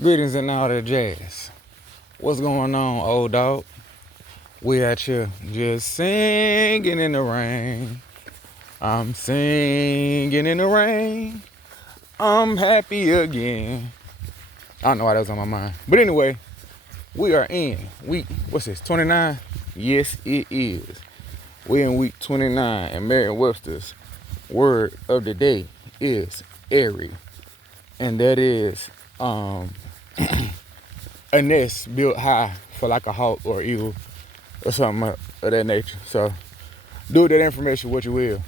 Greetings and all that jazz. What's going on, old dog? We at you just singing in the rain. I'm singing in the rain. I'm happy again. I don't know why that was on my mind. But anyway, we are in week, what's this, 29? Yes, it is. We're in week 29, and Merriam-Webster's word of the day is airy. And that is a nest built high for like a hawk or eagle or something of that nature. So do with that information what you will.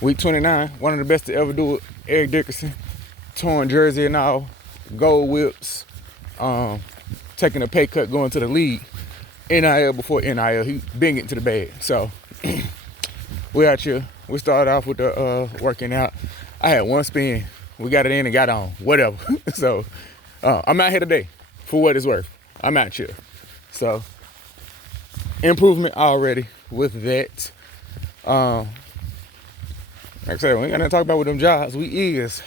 Week 29, one of the best to ever do it, Eric Dickerson, torn jersey and all, gold whips, taking a pay cut going to the league. NIL before NIL, he been getting to the bag. So we out here. We started off with the working out. I had one spin. We got it in and got on, whatever. So I'm out here today for what it's worth. I'm out here. So improvement already with that. Like I said, we ain't got nothing to talk about with them jobs. We is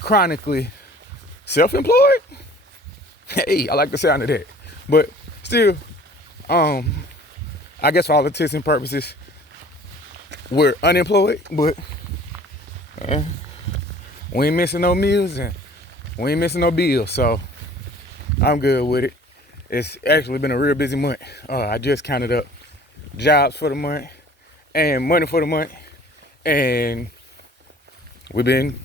chronically self-employed. Hey, I like the sound of that. But still, I guess for all intents and purposes, we're unemployed, but we ain't missing no meals and we ain't missing no bills. So I'm good with it. It's actually been a real busy month. I just counted up jobs for the month and money for the month. And we've been,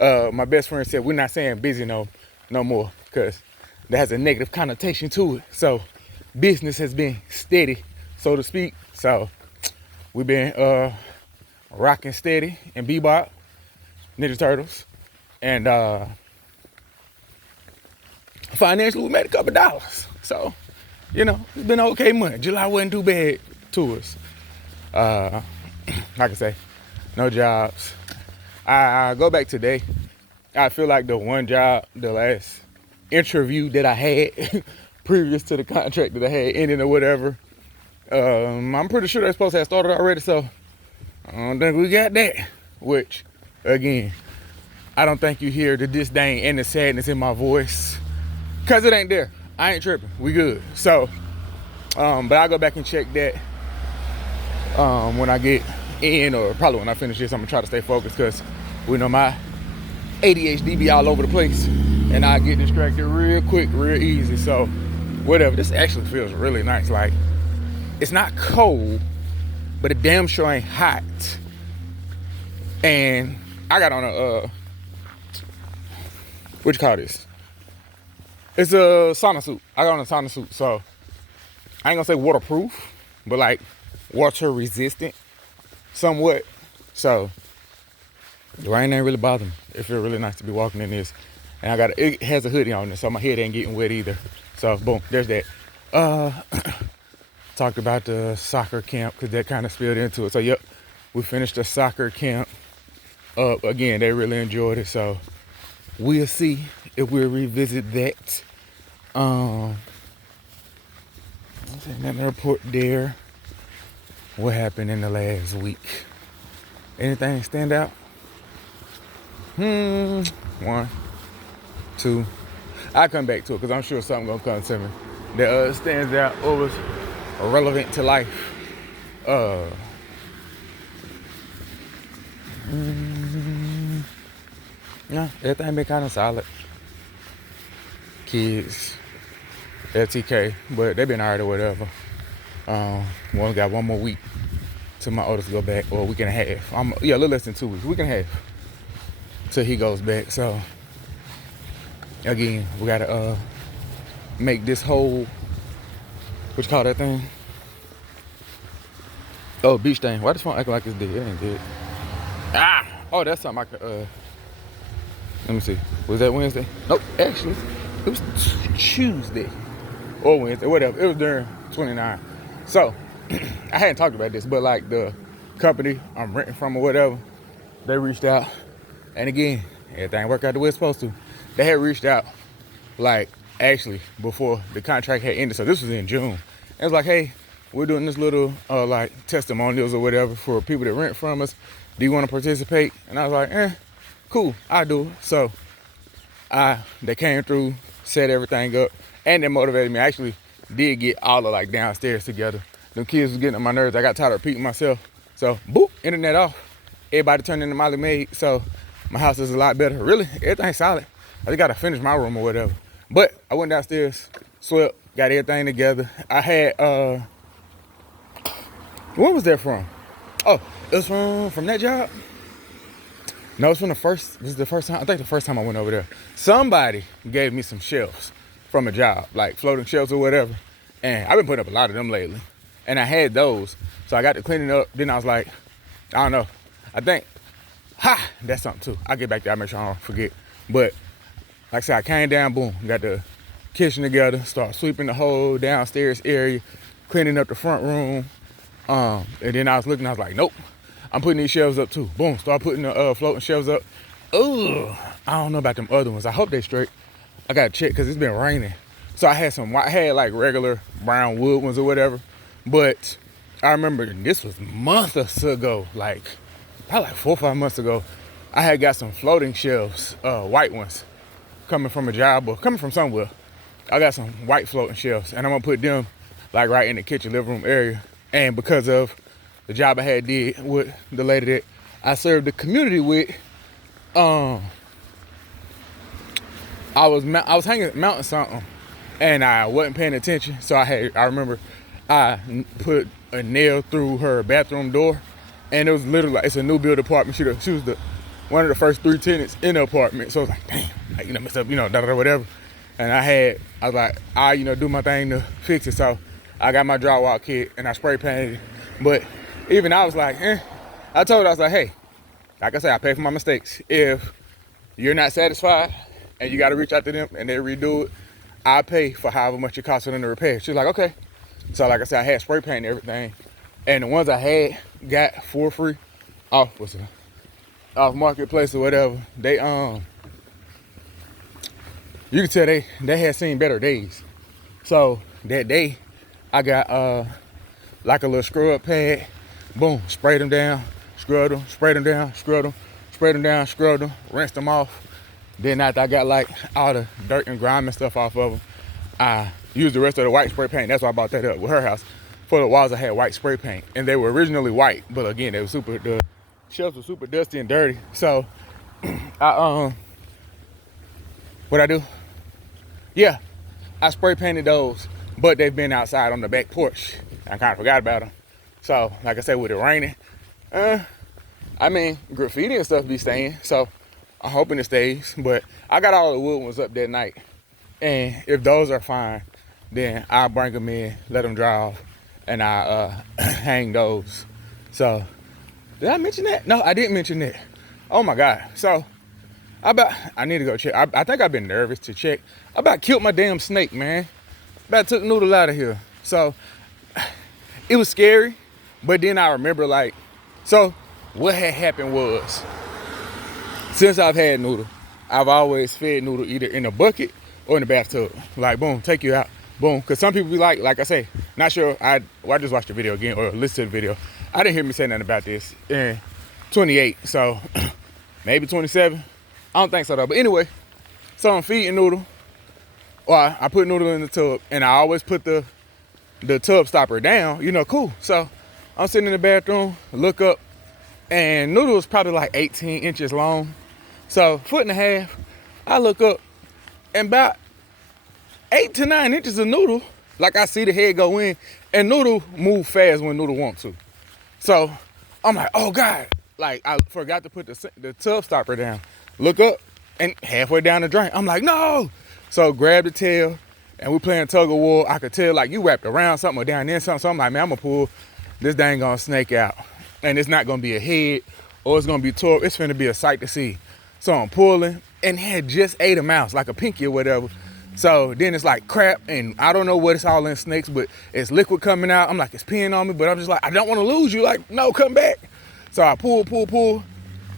my best friend said, we're not saying busy no more because that has a negative connotation to it. So business has been steady, so to speak. So we've been rocking steady and Bebop, Ninja Turtles. And financially, we made a couple dollars. So, you know, it's been an okay month. July wasn't too bad to us. Like I say, no jobs. I go back today. I feel like the one job, the last interview that I had previous to the contract that I had ended or whatever, I'm pretty sure they're supposed to have started already. So I don't think we got that. Which, again, I don't think you hear the disdain and the sadness in my voice. Cause it ain't there. I ain't tripping. We good. So, but I'll go back and check that when I get in, or probably when I finish this. I'm gonna try to stay focused because we know my ADHD be all over the place, and I get distracted real quick, real easy. So, whatever. This actually feels really nice. Like, it's not cold, but it damn sure ain't hot. And I got on a what you call this? It's a sauna suit. I got on a sauna suit, so I ain't gonna say waterproof, but like water resistant, somewhat. So the rain ain't really bothering me. It feels really nice to be walking in this, and it has a hoodie on it, so my head ain't getting wet either. So boom, there's that. Talked about the soccer camp because that kind of spilled into it. So yep, we finished the soccer camp up again. They really enjoyed it, so we'll see if we'll revisit that. That report there. What happened in the last week? Anything stand out? One, two. I'll come back to it because I'm sure something gonna come to me that stands out or was relevant to life. Yeah, everything been kind of solid. Kids, FTK, but they been alright or whatever. We only got one more week till my oldest go back, or a week and a half. A little less than 2 weeks, week and a half till he goes back. So again, we gotta make this whole, what you call that thing? Oh, beach thing. Why this phone acting like it's dead? It ain't dead. Oh, that's something I could. Let me see. Was that Wednesday? Nope. Actually, it was Tuesday or Wednesday, whatever. It was during 29. So I hadn't talked about this, but like the company I'm renting from or whatever, they reached out, and again, everything worked out the way it's supposed to. They had reached out like actually before the contract had ended. So this was in June. And it was like, hey, we're doing this little like testimonials or whatever for people that rent from us. Do you want to participate? And I was like, cool, I'll do it. So They came through, set everything up, and they motivated me. I actually did get all the like downstairs together. Them kids was getting on my nerves. I got tired of repeating myself. So boop, internet off. Everybody turned into Molly Maid. So my house is a lot better. Really, everything's solid. I just gotta finish my room or whatever. But I went downstairs, swept, got everything together. I had when was that from? Oh, it was from that job. No, it's from this is the first time, I think the first time I went over there. Somebody gave me some shelves from a job, like floating shelves or whatever. And I've been putting up a lot of them lately. And I had those. So I got to cleaning up. Then I was like, I don't know. I think, that's something too. I'll get back there, I'll make sure I don't forget. But like I said, I came down, boom, got the kitchen together, start sweeping the whole downstairs area, cleaning up the front room. And then I was looking, I was like, nope. I'm putting these shelves up too. Boom, start putting the floating shelves up. Ugh, I don't know about them other ones. I hope they straight. I gotta check because it's been raining. So I had like regular brown wood ones or whatever. But I remember this was months ago, like probably like 4 or 5 months ago. I had got some floating shelves, white ones, coming from a job or coming from somewhere. I got some white floating shelves and I'm gonna put them like right in the kitchen living room area. And because of the job I had did with the lady that I served the community with, I was mounting something and I wasn't paying attention. So I remember I put a nail through her bathroom door, and it was literally like, it's a new build apartment. She was one of the first 3 tenants in the apartment. So I was like, damn, like, messed up, whatever. And I was like, I do my thing to fix it. So I got my drywall kit and I spray painted it. But even I was like, I told her, I was like, hey, like I said, I pay for my mistakes. If you're not satisfied and you got to reach out to them and they redo it, I pay for however much it costs for them to repair. She's like, okay. So like I said, I had spray paint and everything. And the ones I had got for free off Marketplace or whatever, they you can tell they had seen better days. So that day I got like a little scrub pad, boom, sprayed them down, scrubbed them, sprayed them down, scrubbed them, sprayed them down, scrubbed them, rinsed them off. Then after I got like all the dirt and grime and stuff off of them, I used the rest of the white spray paint. That's why I bought that up with her house. For the walls I had white spray paint and they were originally white, but again, the shelves were super dusty and dirty. So what I do? Yeah, I spray painted those, but they've been outside on the back porch. I kind of forgot about them. So like I said, with it raining, I mean, graffiti and stuff be staying. So I'm hoping it stays, but I got all the wood ones up that night. And if those are fine, then I'll bring them in, let them dry off, and I hang those. So did I mention that? No, I didn't mention that. Oh my God. So I need to go check. I think I've been nervous to check. I about killed my damn snake, man. About took Noodle out of here. So it was scary, but then I remember like, so what had happened was, since I've had Noodle, I've always fed Noodle either in a bucket or in the bathtub. Like, boom, take you out, boom. Cause some people be like I say, not sure, I just watched the video again or listened to the video. I didn't hear me say nothing about this in 28, so maybe 27. I don't think so though, but anyway, so I'm feeding Noodle. Well, I put Noodle in the tub and I always put the tub stopper down, cool. So I'm sitting in the bathroom, look up, and Noodle was probably like 18 inches long. So 1.5 feet, I look up and about 8 to 9 inches of Noodle, like I see the head go in, and Noodle move fast when Noodle wants to. So I'm like, oh God, like I forgot to put the tub stopper down. Look up and halfway down the drain, I'm like, no. So grab the tail and we playing tug of war. I could tell like you wrapped around something or down there something. So I'm like, man, I'm gonna pull this dang on snake out. And it's not gonna be a head or it's gonna be tore. It's gonna be a sight to see. So I'm pulling and had just ate a mouse, like a pinky or whatever. So then it's like crap, and I don't know what it's all in snakes, but it's liquid coming out. I'm like, it's peeing on me, but I'm just like, I don't want to lose you. Like, no, come back. So I pull,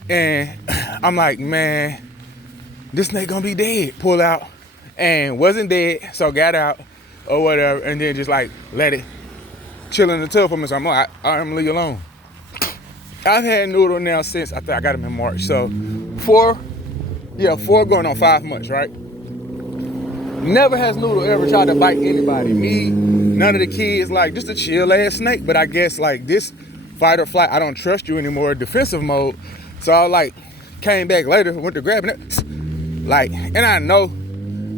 and I'm like, man, this snake gonna be dead. Pull out, and wasn't dead, so got out or whatever, and then just like let it chill in the tub for me. So I'm like, I'm gonna leave you alone. I've had Noodle now since I think I got him in March. So 4 Yeah, 4 going on 5 months, right? Never has Noodle ever tried to bite anybody. Me, none of the kids, like, just a chill ass snake. But I guess, like, this fight or flight, I don't trust you anymore, defensive mode. So I, like, came back later, went to grabbing it. Like, and I know,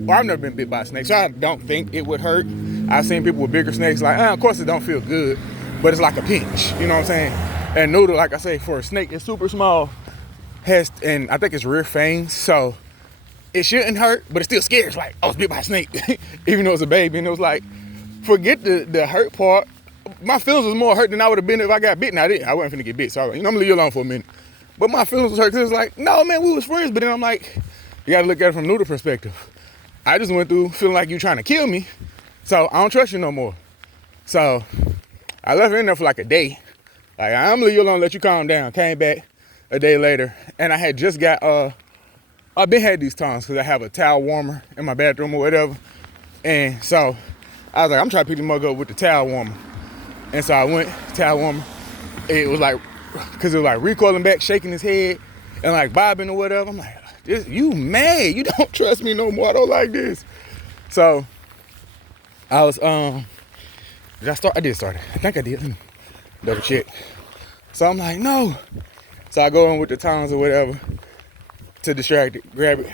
well, I've never been bit by a snake, so I don't think it would hurt. I've seen people with bigger snakes, like, of course it don't feel good, but it's like a pinch, you know what I'm saying? And Noodle, like I say, for a snake, it's super small, and I think it's rear fangs, so it shouldn't hurt, but it still scares, like, I was bit by a snake, even though it's a baby. And it was like, forget the hurt part. My feelings was more hurt than I would have been if I got bitten. I wasn't finna get bit, so I was like, I'm gonna leave you alone for a minute. But my feelings was hurt, because it was like, no, man, we was friends. But then I'm like, you gotta look at it from Noodle perspective. I just went through feeling like you trying to kill me, so I don't trust you no more. So I left her in there for like a day. Like, I'm gonna leave you alone, let you calm down. Came back a day later, and I had just got, I've been had these times because I have a towel warmer in my bathroom or whatever. And so I was like, I'm trying to pick the mug up with the towel warmer. And so I went, towel warmer. It was like, because it was like recoiling back, shaking his head, and like bobbing or whatever. I'm like, you mad? You don't trust me no more. I don't like this. So I was, did I start? I did start it. I think I did. Let me double check. So I'm like, no. So I go in with the tongs or whatever to distract it, grab it,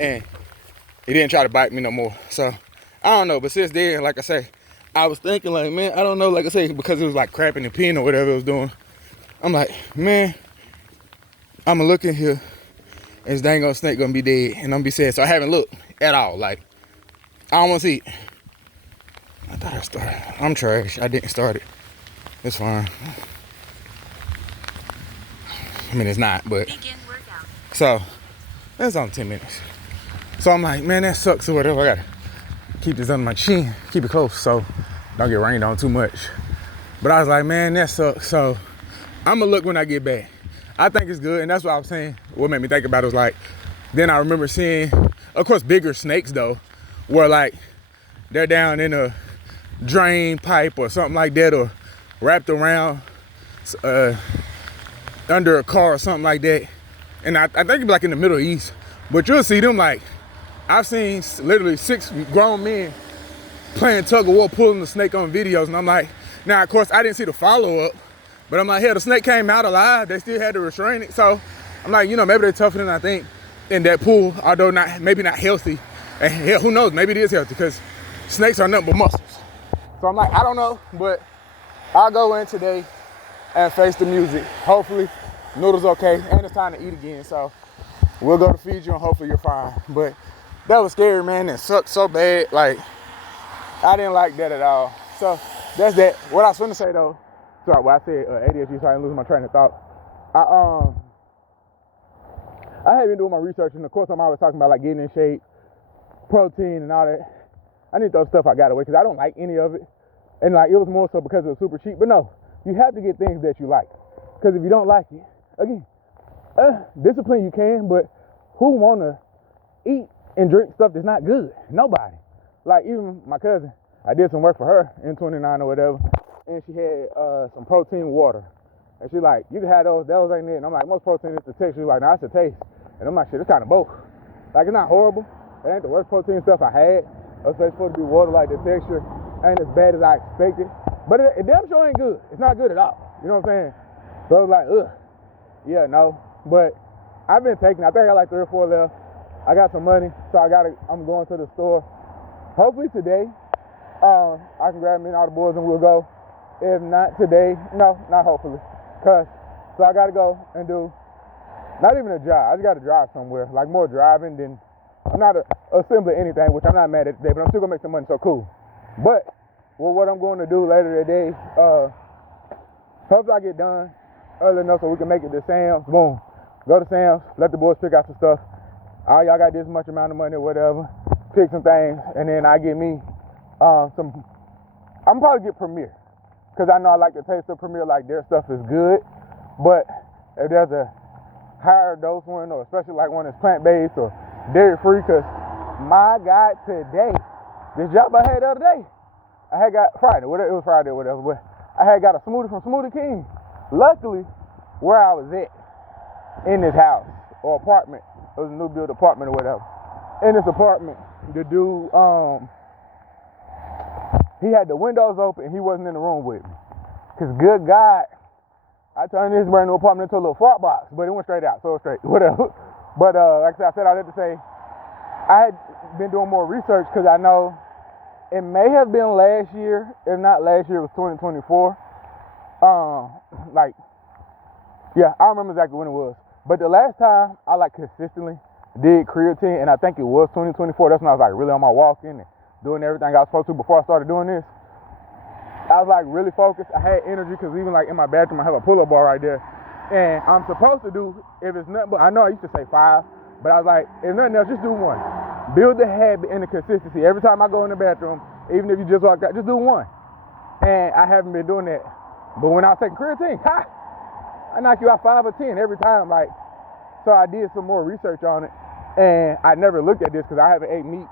and he didn't try to bite me no more. So I don't know, but since then, like I say, I was thinking like, man, I don't know, like I say, because it was like crapping the pin or whatever it was doing. I'm like, man, I'ma look in here, and this dang old snake gonna be dead, and I'm gonna be sad. So I haven't looked at all. Like, I don't wanna see it. I thought I started. I'm trash. I didn't start it. It's fine. I mean, it's not, but. Begin workout. So that's on 10 minutes. So I'm like, man, that sucks or whatever. I gotta keep this under my chin, keep it close so don't get rained on too much. But I was like, man, that sucks. So I'm gonna look when I get back. I think it's good, and that's what I was saying. What made me think about it was like, then I remember seeing, of course, bigger snakes though, where like they're down in a drain pipe or something like that, or wrapped around under a car or something like that. And I think it's like in the Middle East, but you'll see them like, I've seen literally 6 grown men playing tug of war, pulling the snake on videos. And I'm like, now of course I didn't see the follow up, but I'm like, hell, the snake came out alive. They still had to restrain it. So I'm like, you know, maybe they're tougher than I think in that pool, although maybe not healthy. And hell, who knows, maybe it is healthy because snakes are nothing but muscles. So I'm like, I don't know, but I'll go in today and face the music. Hopefully Noodle's okay, and it's time to eat again, so we'll go to feed you and hopefully you're fine. But that was scary, man. It sucked so bad. Like, I didn't like that at all. So that's that. What I was going to say though, sorry, what I said ADHD, so I didn't lose my train of thought. I have been doing my research, and of course I'm always talking about like getting in shape, protein and all that. I need to throw stuff I got away because I don't like any of it. And like, it was more so because it was super cheap. But no, you have to get things that you like. Because if you don't like it, again, discipline you can, but who wanna eat and drink stuff that's not good? Nobody. Like, even my cousin, I did some work for her in 29 or whatever, and she had some protein water. And she's like, you can have those ain't it. And I'm like, most protein is the texture. She's like, no, it's the taste. And I'm like, shit, it's kind of both. Like, it's not horrible. It ain't the worst protein stuff I had. It's supposed to be water, like the texture ain't as bad as I expected. But it damn sure ain't good. It's not good at all. You know what I'm saying? So I was like, ugh. Yeah, no. But I've been taking, I think I got like 3 or 4 left. I got some money, so I'm going to the store. Hopefully today, I can grab me and all the boys and we'll go. If not today, no, not hopefully. So I gotta go and do, not even a job, I just gotta drive somewhere. Like, more driving than, I'm not assembling anything, which I'm not mad at today, but I'm still gonna make some money, so cool. But, well, what I'm going to do later today, hopefully I get done early enough so we can make it to Sam's. Boom. Go to Sam's, let the boys pick out some stuff. All y'all got this much amount of money or whatever. Pick some things, and then I get me some, I'm probably get Premier. Because I know I like the taste of Premier, like their stuff is good. But if there's a higher dose one, or especially like one that's plant-based or dairy-free, because my God, today, this job I had the other day, I had got Friday, whatever, it was Friday or whatever, but I had got a smoothie from Smoothie King. Luckily, where I was at, in this house or apartment, It was a new build apartment or whatever. In this apartment, the dude, he had the windows open and he wasn't in the room with me. Cause good God, I turned this brand new apartment into a little fart box, but it went straight out, so it was straight, whatever. But like I said all that to say, I had been doing more research because I know it may have been last year. If not last year, it was 2024. I don't remember exactly when it was. But the last time I consistently did creatine, and I think it was 2024. That's when I was really on my walking and doing everything I was supposed to before I started doing this. I was really focused. I had energy because even in my bathroom I have a pull-up bar right there. And I'm supposed to do, if it's nothing but, I know I used to say 5, but I was if nothing else, just do 1. Build the habit and the consistency. Every time I go in the bathroom, even if you just walk out, just do 1. And I haven't been doing that. But when I was taking creatine, I knock you out 5 or 10 every time. So I did some more research on it. And I never looked at this because I haven't ate meat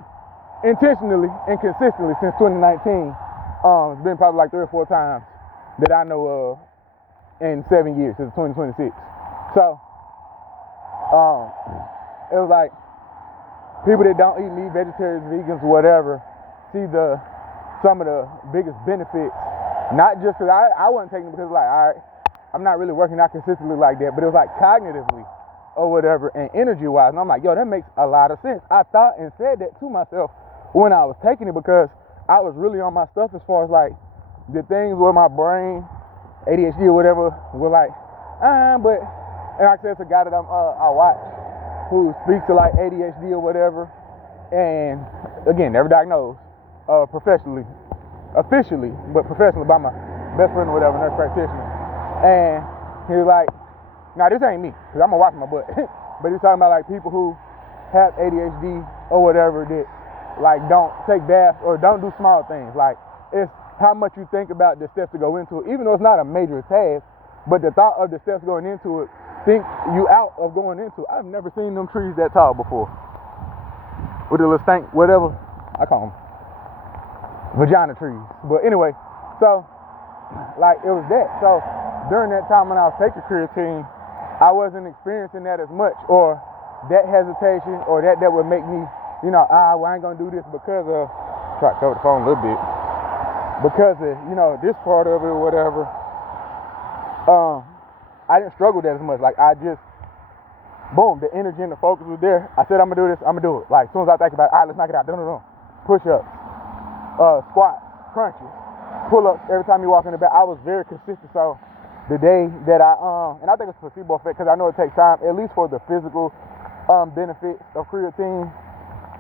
intentionally and consistently since 2019. It's been probably 3 or 4 times that I know of in 7 years, since 2026. So, it was people that don't eat meat, vegetarians, vegans, whatever, see some of the biggest benefits. Not just because I wasn't taking it because all right, I'm not really working out consistently like that, but it was cognitively or whatever and energy-wise. And I'm yo, that makes a lot of sense. I thought and said that to myself when I was taking it because I was really on my stuff as far as the things where my brain, ADHD or whatever, were and like I said, it's a guy that I watch who speaks to ADHD or whatever, and again, never diagnosed professionally, officially, but professionally by my best friend or whatever, nurse practitioner. And he was nah, this ain't me, because I'm gonna watch my butt. But he's talking about people who have ADHD or whatever that don't take baths or don't do small things. It's how much you think about the steps to go into it, even though it's not a major task, but the thought of the steps going into it think you out of going into it. I've never seen them trees that tall before. With the little stank, whatever I call them, vagina trees. But anyway, so it was that. So during that time when I was taking creatine, I wasn't experiencing that as much, or that hesitation, or that would make me, I ain't gonna do this because of, try to cover the phone a little bit, because of, this part of it or whatever. I didn't struggle with that as much. I just, boom, the energy and the focus was there. I said, I'm gonna do this, I'm gonna do it. As soon as I think about it, all right, let's knock it out. No. Push-ups, squats, crunches, pull-ups every time you walk in the back. I was very consistent. So the day that and I think it's a placebo effect because I know it takes time, at least for the physical benefits of creatine.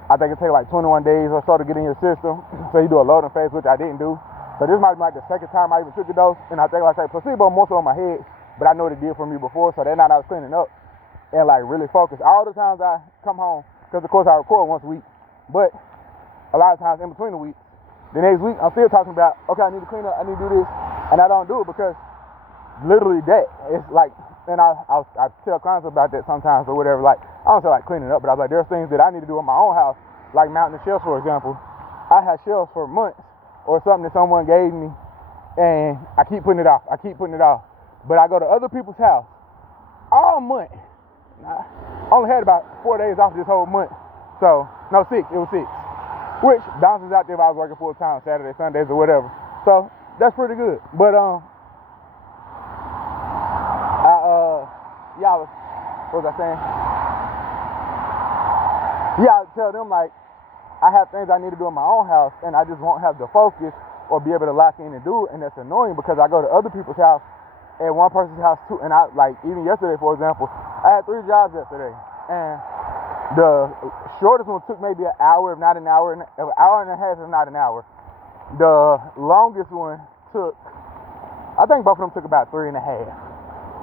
I think it takes 21 days or so to get in your system. So you do a loading phase, which I didn't do. So this might be the second time I even took a dose. And I think placebo more so on my head, but I know what it did for me before. So that night I was cleaning up and really focused. All the times I come home, because of course I record once a week, but a lot of times in between the weeks, the next week I'm still talking about, okay, I need to clean up, I need to do this, and I don't do it because literally that, it's and I tell clients about that sometimes or whatever, I don't say cleaning up, but I was there's things that I need to do in my own house, like mounting the shelves, for example. I had shelves for months or something that someone gave me, and I keep putting it off. But I go to other people's house all month. I only had about 4 days off this whole month. So, no, 6. It was 6. Which bounces out there if I was working full time, Saturday, Sundays, or whatever. So, that's pretty good. But, what was I saying? Yeah, I tell them I have things I need to do in my own house, and I just won't have the focus or be able to lock in and do it, and that's annoying because I go to other people's house and one person's house too, and I even yesterday, for example, I had 3 jobs yesterday, and the shortest one took maybe an hour, if not an hour, an hour and a half, if not an hour. The longest one took, I think both of them took about 3.5.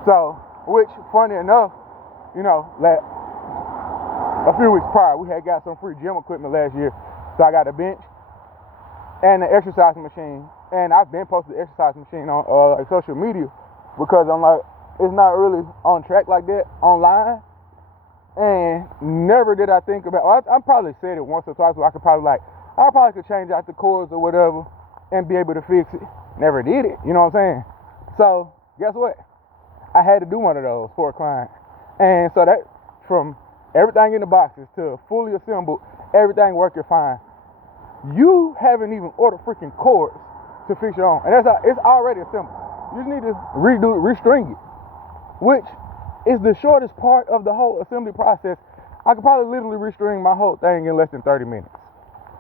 So, which funny enough, a few weeks prior, we had got some free gym equipment last year. So I got a bench and an exercise machine. And I've been posting the exercise machine on social media because I'm it's not really on track like that online. And never did I think about, I probably said it once or twice, but I probably could change out the cords or whatever and be able to fix it. Never did it, you know what I'm saying? So, guess what? I had to do one of those for a client. And so that, from everything in the boxes to fully assembled, everything working fine. You haven't even ordered freaking cords to fix your own, and it's already assembled. You just need to restring it, which is the shortest part of the whole assembly process. I could probably literally restring my whole thing in less than 30 minutes.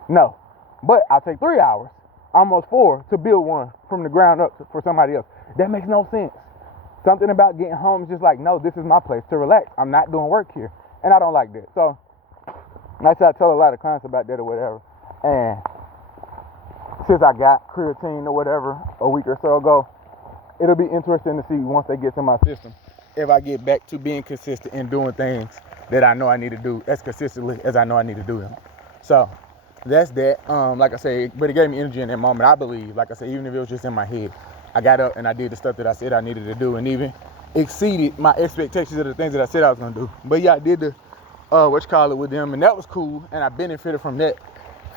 No, but I'll take 3 hours, almost 4, to build one from the ground up for somebody else. That makes no sense. Something about getting home is just like, no, this is my place to relax. I'm not doing work here, and I don't like that. So, like I tell a lot of clients about that or whatever. And since I got creatine or whatever a week or so ago, it'll be interesting to see once they get to my system if I get back to being consistent in doing things that I know I need to do as consistently as I know I need to do them. So that's that. Like I say, but it gave me energy in that moment. I believe, like I said, even if it was just in my head, I got up and I did the stuff that I said I needed to do, and even exceeded my expectations of the things that I said I was gonna do. But yeah, I did the with them, and that was cool, and I benefited from that.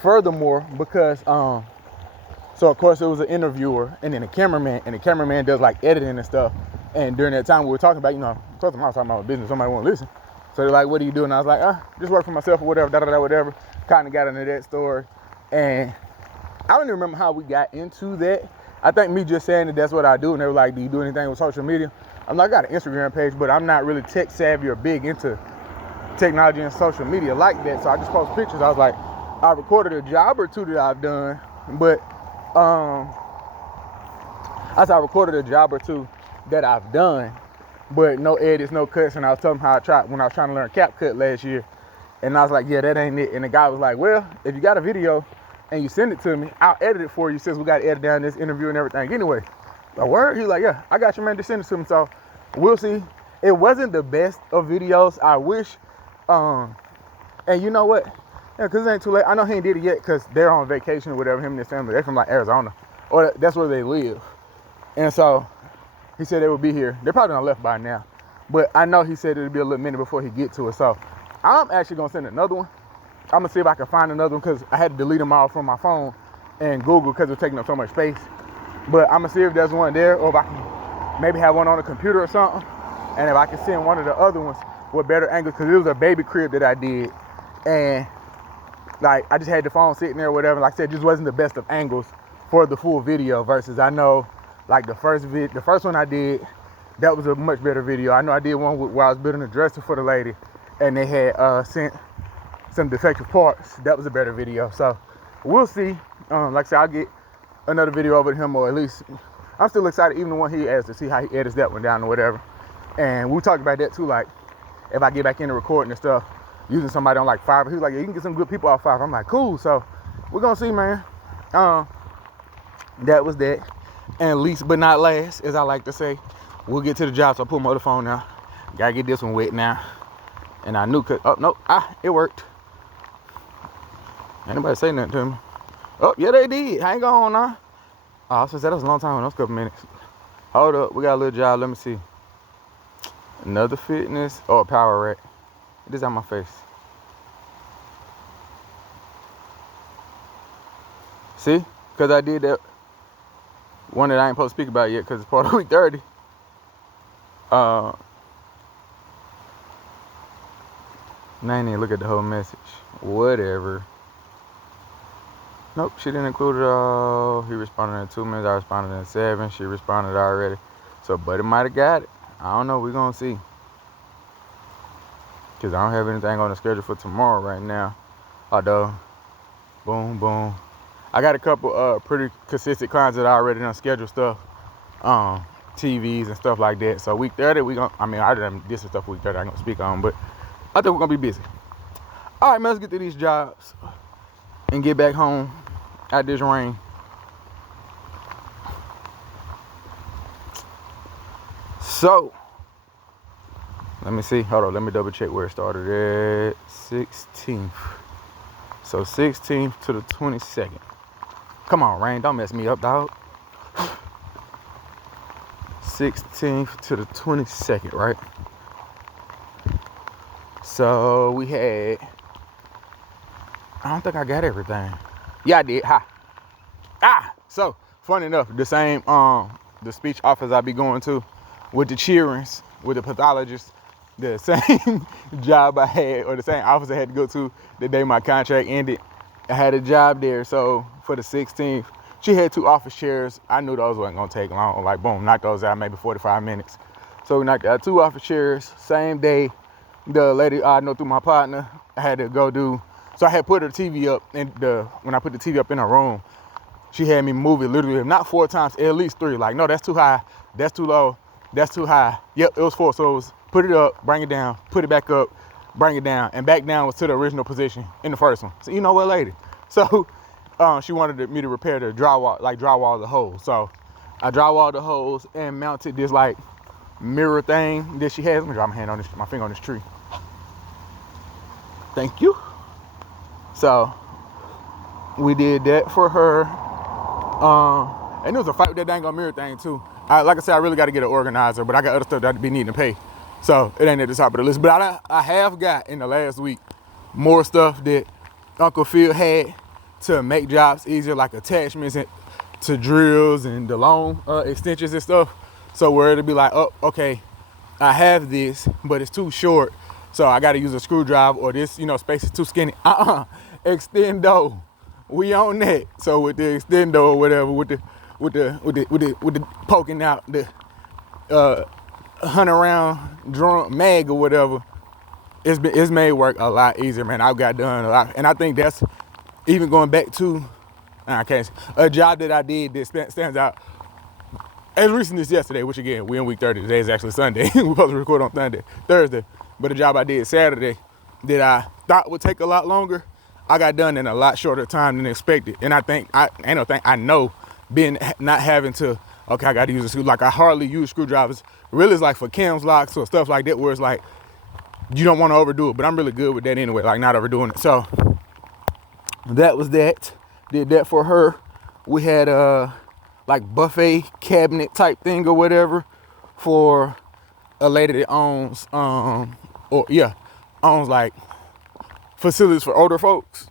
Furthermore, because so of course it was an interviewer and then a cameraman, and the cameraman does like editing and stuff. And during that time we were talking about, I was talking about business, somebody want to listen. So they're like, what do you do? And I was like, just work for myself or whatever, whatever. Kind of got into that story. And I don't even remember how we got into that. I think me just saying that that's what I do. And they were like, do you do anything with social media? I'm like, I got an Instagram page, but I'm not really tech savvy or big into technology and social media like that. So I just post pictures. I was like, I recorded a job or two that I've done, but I recorded a job or two that I've done, but no edits, no cuts. And I was telling him how I tried when I was trying to learn CapCut last year. And I was like, yeah, that ain't it. And the guy was like, well, if you got a video and you send it to me, I'll edit it for you since we got to edit down this interview and everything anyway. A word? He was like, yeah, I got you, man. Just send it to me. So we'll see. It wasn't the best of videos. I wish. And you know what? Yeah, because it ain't too late. I know he ain't did it yet because they're on vacation or whatever, him and his family. They're from like Arizona, or that's where they live. And so he said they would be here. They're probably not left by now, but I know he said it'd be a little minute before he get to it. So I'm actually gonna send another one. I'm gonna see if I can find another one because I had to delete them all from my phone and Google because they're taking up so much space. But I'm gonna see if there's one there, or if I can maybe have one on the computer or something. And if I can send one of the other ones with better angles, because it was a baby crib that I did, and like I just had the phone sitting there or whatever. Like I said, it just wasn't the best of angles for the full video. Versus I know, like the first one I did, that was a much better video. I know I did one where I was building a dresser for the lady, and they had sent some defective parts. That was a better video. So we'll see. Like I said, I'll get another video over to him, or at least I'm still excited, even the one he asked, to see how he edits that one down or whatever. And we talked about that too, like if I get back into recording and stuff, using somebody on like Fiverr. He was like, yeah, you can get some good people off Fiverr. I'm like, cool. So we're gonna see, man. That was that. And least but not last, as I like to say, we'll get to the job. So I put my other phone now. Gotta get this one wet now. And I knew, it worked. Anybody say nothing to me? Oh, yeah, they did. Hang on now. Oh, I was gonna say that was a long time. That was a couple minutes. Hold up, we got a little job. Let me see. Another fitness or a power rack. It is on my face. See? Because I did that one that I ain't supposed to speak about yet because it's part of week 30. I ain't even look at the whole message. Whatever. Nope, she didn't include it all. He responded in 2 minutes. I responded in 7. She responded already. So Buddy might have got it. I don't know. We're going to see. Because I don't have anything on the schedule for tomorrow right now. Although, boom, boom. I got a couple pretty consistent clients that I already done scheduled stuff. TVs and stuff like that. So week 30, I done did some stuff week 30 I'm going to speak on. But I think we're going to be busy. All right, man, let's get to these jobs and get back home out this rain. So, let me see. Hold on. Let me double check where it started at. 16th. So 16th to the 22nd. Come on, rain. Don't mess me up, dog. 16th to the 22nd, right? So we had, I don't think I got everything. Yeah, I did. So funny enough, the same the speech office I be going to with the cheerings, with the pathologist, the same job I had, or the same office I had to go to the day my contract ended. I had a job there, so for the 16th, she had 2 office chairs. I knew those wasn't gonna take long. Like, boom, knocked those out, maybe 45 minutes. So we knocked out 2 office chairs. Same day, the lady I know through my partner, I had to go do. So I had put her TV up, and when I put the TV up in her room, she had me move it literally, if not 4 times, at least 3. Like, no, that's too high, that's too low, that's too high. Yep, it was 4. So it was put it up, bring it down, put it back up, bring it down, and back down was to the original position in the first one. So you know what, lady? So she wanted me to repair the drywall the holes. So I drywalled the holes and mounted this like mirror thing that she has. Let me drop my finger on this tree. Thank you. So we did that for her. And it was a fight with that dang on mirror thing too. Like I said, I really got to get an organizer, but I got other stuff that I be needing to pay. So it ain't at the top of the list. But I have got in the last week more stuff that Uncle Phil had to make jobs easier, like attachments to drills and the long extensions and stuff. So where it'll be like, oh, okay, I have this, but it's too short, so I got to use a screwdriver, or this, space is too skinny. Extendo. We on that. So with the extendo or whatever, with the poking out the 100-round drum mag or whatever, it's made work a lot easier, man. I've got done a lot, and I think that's even going back to a job that I did that stands out as recent as yesterday. Which again, we're in week 30. Today is actually Sunday. We're supposed to record on Thursday, but a job I did Saturday that I thought would take a lot longer, I got done in a lot shorter time than expected. And I know being not having to, okay, I got to use a screw. Like, I hardly use screwdrivers. Really, it's like for cams locks or stuff like that, where it's like you don't want to overdo it. But I'm really good with that anyway, like not overdoing it. So that was that. Did that for her. We had like buffet cabinet type thing or whatever for a lady that owns like facilities for older folks,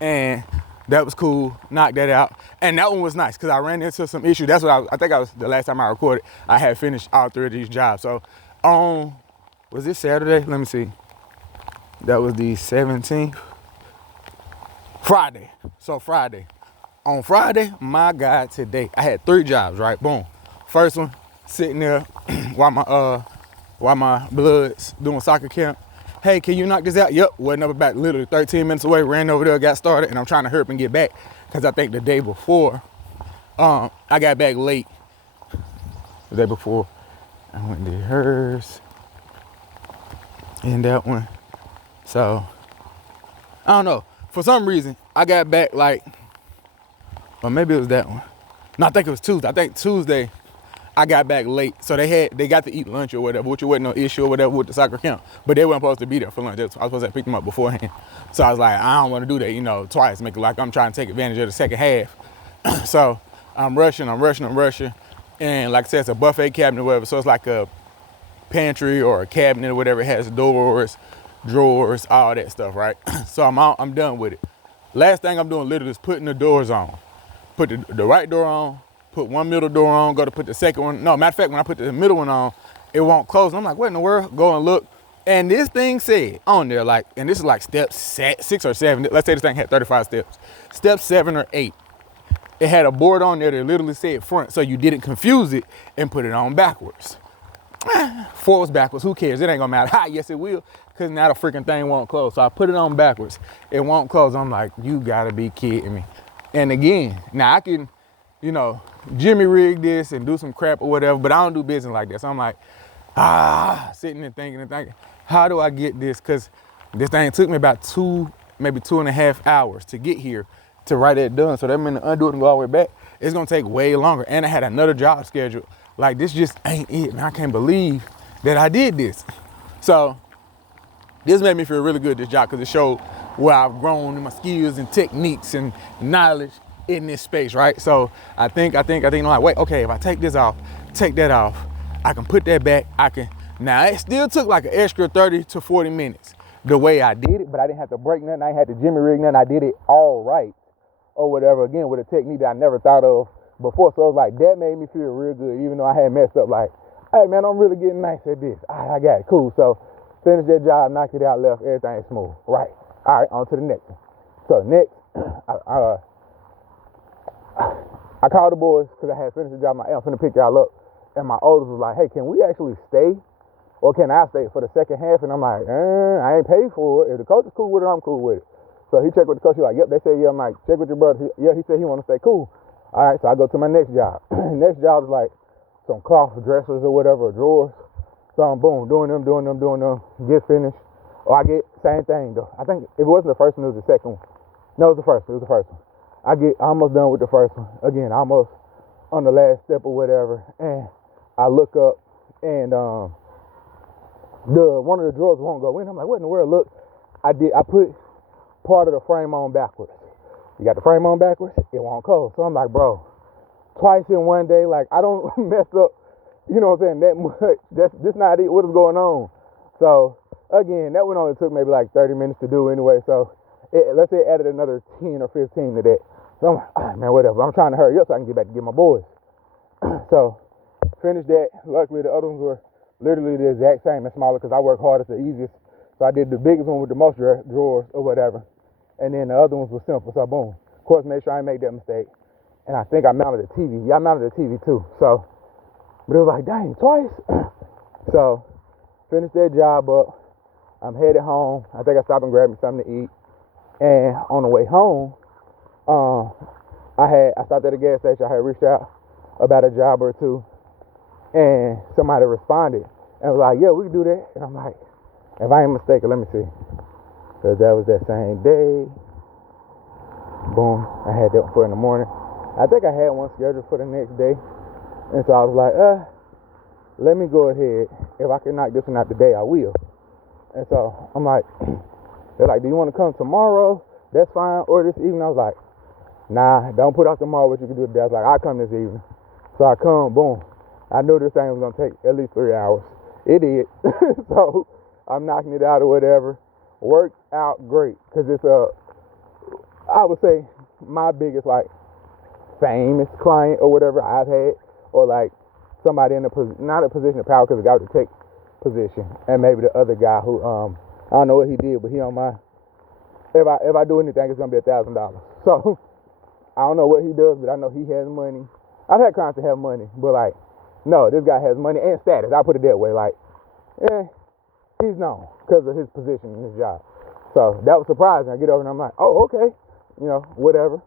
and that was cool. Knocked that out, and that one was nice because I ran into some issues. That's what I think I was the last time I recorded. I had finished all 3 of these jobs. So was this Saturday? Let me see. That was the 17th. Friday. So Friday. On Friday, my God, today I had 3 jobs. Right, boom. First one, sitting there while my blood's doing soccer camp. Hey, can you knock this out? Yep, wasn't up about literally 13 minutes away, ran over there, got started, and I'm trying to hurry up and get back because I think the day before, I got back late. The day before, I went and did hers and that one. So, I don't know. For some reason, I got back or maybe it was that one. No, I think it was Tuesday. I think Tuesday, I got back late, so they got to eat lunch or whatever, which wasn't no issue or whatever with the soccer camp. But they weren't supposed to be there for lunch. I was supposed to pick them up beforehand. So I was like, I don't want to do that, twice, make it like I'm trying to take advantage of the second half. So I'm rushing. And like I said, it's a buffet cabinet or whatever. So it's like a pantry or a cabinet or whatever. It has doors, drawers, all that stuff, right? So I'm done with it. Last thing I'm doing literally is putting the doors on. Put the right door on, put one middle door on, go to put the second one. No, matter of fact, when I put the middle one on, it won't close. And I'm like, what in the world? Go and look. And this thing said on there, and this is like step 6 or 7. Let's say this thing had 35 steps. Step 7 or 8. It had a board on there that literally said front, so you didn't confuse it and put it on backwards. 4 was backwards. Who cares? It ain't gonna matter. Yes, it will, because now the freaking thing won't close. So I put it on backwards. It won't close. I'm like, you gotta be kidding me. And again, now I can, Jimmy rig this and do some crap or whatever, but I don't do business like that. So I'm like, sitting and thinking, how do I get this? Because this thing took me about 2.5 hours to get here to write that done. So that meant to undo it and go all the way back. It's gonna take way longer. And I had another job scheduled. Like, this just ain't it, man. I can't believe that I did this. So this made me feel really good, this job, because it showed where I've grown in my skills and techniques and knowledge in this space, right? So I think, wait, okay, if I take this off, take that off, I can put that back. Now it still took like an extra 30 to 40 minutes the way I did it, but I didn't have to break nothing. I didn't have to Jimmy rig nothing. I did it all right or whatever, again, with a technique that I never thought of before. So it was like, that made me feel real good, even though I had messed up. Like, hey man, I'm really getting nice at this. I got it, cool. So Finished that job, knocked it out, left, everything smooth. Right. All right, on to the next one. So next, I called the boys because I had finished the job. I'm finna pick y'all up. And my oldest was like, hey, can we actually stay? Or can I stay for the second half? And I'm like, I ain't paid for it. If the coach is cool with it, I'm cool with it. So he checked with the coach. He's like, yep, they said, yeah. I'm like, check with your brother. Yeah, he said he want to stay. Cool. All right, so I go to my next job. Next job is like some cloth dressers or whatever, or drawers. So I'm boom, doing them, get finished. Or I get same thing though. I think if it wasn't the first one, it was the second one. No, it was the first one. I get almost done with the first one. Again, almost on the last step or whatever. And I look up and one of the drawers won't go in. I'm like, what in the world? Look, I put part of the frame on backwards. You got the frame on backwards, it won't close. So I'm like, bro, twice in one day, like I don't mess up, you know what I'm saying, that much. That's not it. What is going on? So again, that one only took maybe like 30 minutes to do anyway. So let's say it added another 10 or 15 to that. So I'm like, oh, man, whatever. I'm trying to hurry up so I can get back to get my boys. So finished that. Luckily, the other ones were literally the exact same and smaller because I work hardest, the easiest. So I did the biggest one with the most drawers or whatever. And then the other ones were simple. So boom. Of course, make sure I ain't make that mistake. And I think I mounted a TV. Yeah, I mounted a TV too. So, but it was like, dang, twice. So finished that job up. I'm headed home. I think I stopped and grabbed me something to eat. And on the way home, I stopped at a gas station. I had reached out about a job or two, and somebody responded and was like, yeah, we can do that. And I'm like, if I ain't mistaken, let me see. Because that was that same day. Boom. I had that for in the morning. I think I had one scheduled for the next day. And so I was like, let me go ahead. If I can knock this one out today, I will. And so I'm like, they're like, do you want to come tomorrow? That's fine. Or this evening. I was like, nah, don't put off tomorrow what you can do today. I was like, I'll come this evening. So I come, boom. I knew this thing was going to take at least 3 hours. It did. So I'm knocking it out or whatever. Worked out great. Because it's I would say, my biggest, like, famous client or whatever I've had. Or, like, somebody in not a position of power because the guy with the tech position. And maybe the other guy who, I don't know what he did, but he on my, if I do anything, it's going to be $1,000. So, I don't know what he does, but I know he has money. I've had clients that have money, but like, no, this guy has money and status. I'll put it that way. Like, he's known because of his position in his job. So that was surprising. I get over and I'm like, oh, okay, you know, whatever.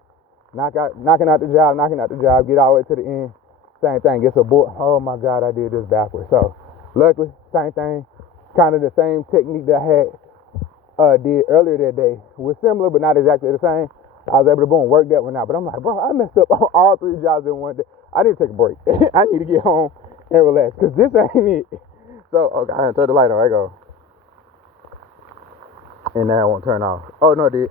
Knocking out the job, get all the way to the end. Same thing, gets a board. Oh my God, I did this backwards. So luckily, same thing, kind of the same technique that I had did earlier that day. Was similar, but not exactly the same. I was able to boom, work that one out. But I'm like, bro, I messed up on all 3 jobs in one day. I need to take a break. I need to get home and relax because this ain't it. So, okay, I didn't turn the light on. There you go. And now it won't turn off. Oh, no, it did.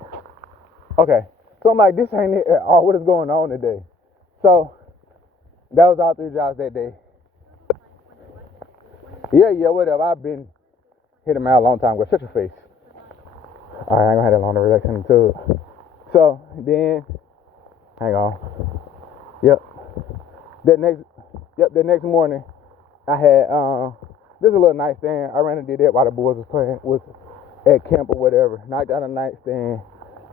Okay. So I'm like, this ain't it at all. What is going on today? So that was all 3 jobs that day. Yeah, whatever. I've been hitting them out a long time ago. Shut your face. All right, I ain't gonna have that long to relax in the tube. So then, hang on. Yep. The next morning, I had this is a little nightstand. I ran and did that while the boys was at camp or whatever. Knocked out a nightstand,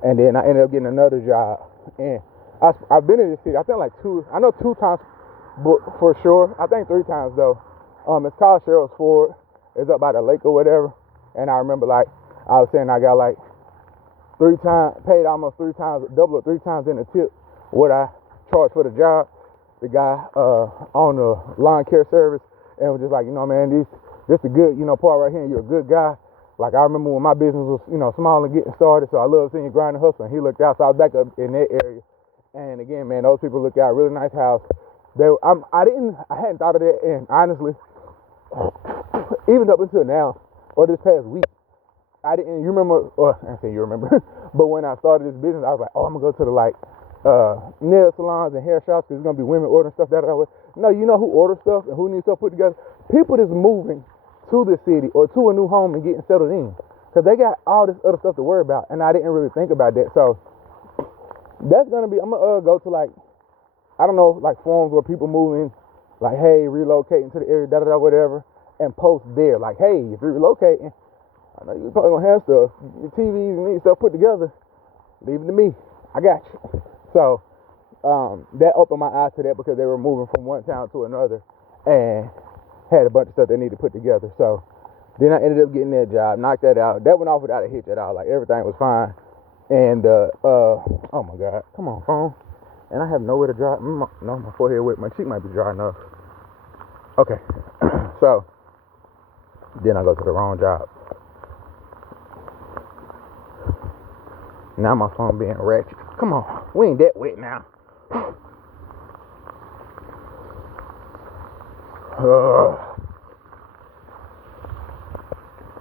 and then I ended up getting another job. And I've been in this city. I think like 2 times, but for sure. I think 3 times though. It's called Cheryl's Ford. It's up by the lake or whatever. And I remember like I was saying I got like 3 times, paid almost 3 times, double or 3 times in the tip what I charged for the job. The guy on the lawn care service and was just like, you know, man, this is a good, you know, part right here. And you're a good guy. Like I remember when my business was, you know, small and getting started, so I love seeing you grind and hustle. And he looked out, so I was back up in that area. And again, man, those people look out. Really nice house. I hadn't thought of that. And honestly, even up until now or this past week, I didn't. You remember? I say you remember, but when I started this business, I was like, oh, I'm gonna go to the like nail salons and hair shops because it's gonna be women ordering stuff that way. No, you know who orders stuff and who needs stuff put together? People that's moving to the city or to a new home and getting settled in because they got all this other stuff to worry about, and I didn't really think about that. So that's gonna be. I'm gonna go to like, I don't know, like forums where people moving, like, hey, relocating to the area, whatever, and post there like, hey, if you're relocating, I know you probably gonna have stuff, your TVs and need stuff put together. Leave it to me. I got you. So that opened my eyes to that because they were moving from one town to another and had a bunch of stuff they needed to put together. So then I ended up getting that job, knocked that out. That went off without a hitch at all. Like everything was fine. And oh my God, come on, phone. And I have nowhere to dry. No, my forehead wet. My cheek might be dry enough. Okay, so then I go to the wrong job. Now my phone being ratchet. Come on, we ain't that wet now.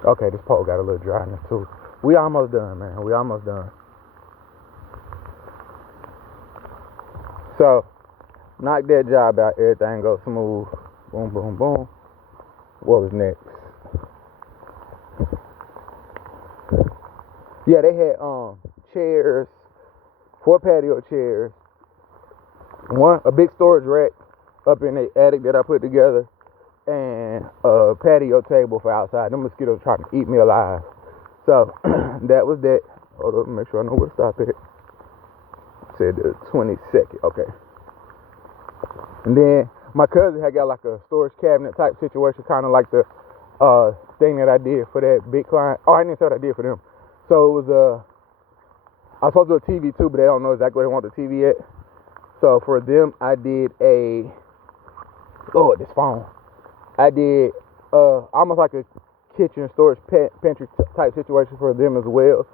Okay, this pole got a little dryness too. We almost done, man. We almost done. So, knock that job out. Everything goes smooth. Boom, boom, boom. What was next? Yeah, they had chairs, 4 patio chairs, a big storage rack up in the attic that I put together, and a patio table for outside. Them mosquitoes trying to eat me alive. So that was that. Hold up, make sure I know where to stop at. Said the 22nd. Okay. And then my cousin had got like a storage cabinet type situation, kind of like the thing that I did for that big client. Oh, I didn't say what I did for them. So it was I was supposed to do a TV too, but they don't know exactly where they want the TV at. So for them, I did this phone. I did almost like a kitchen storage pantry type situation for them as well.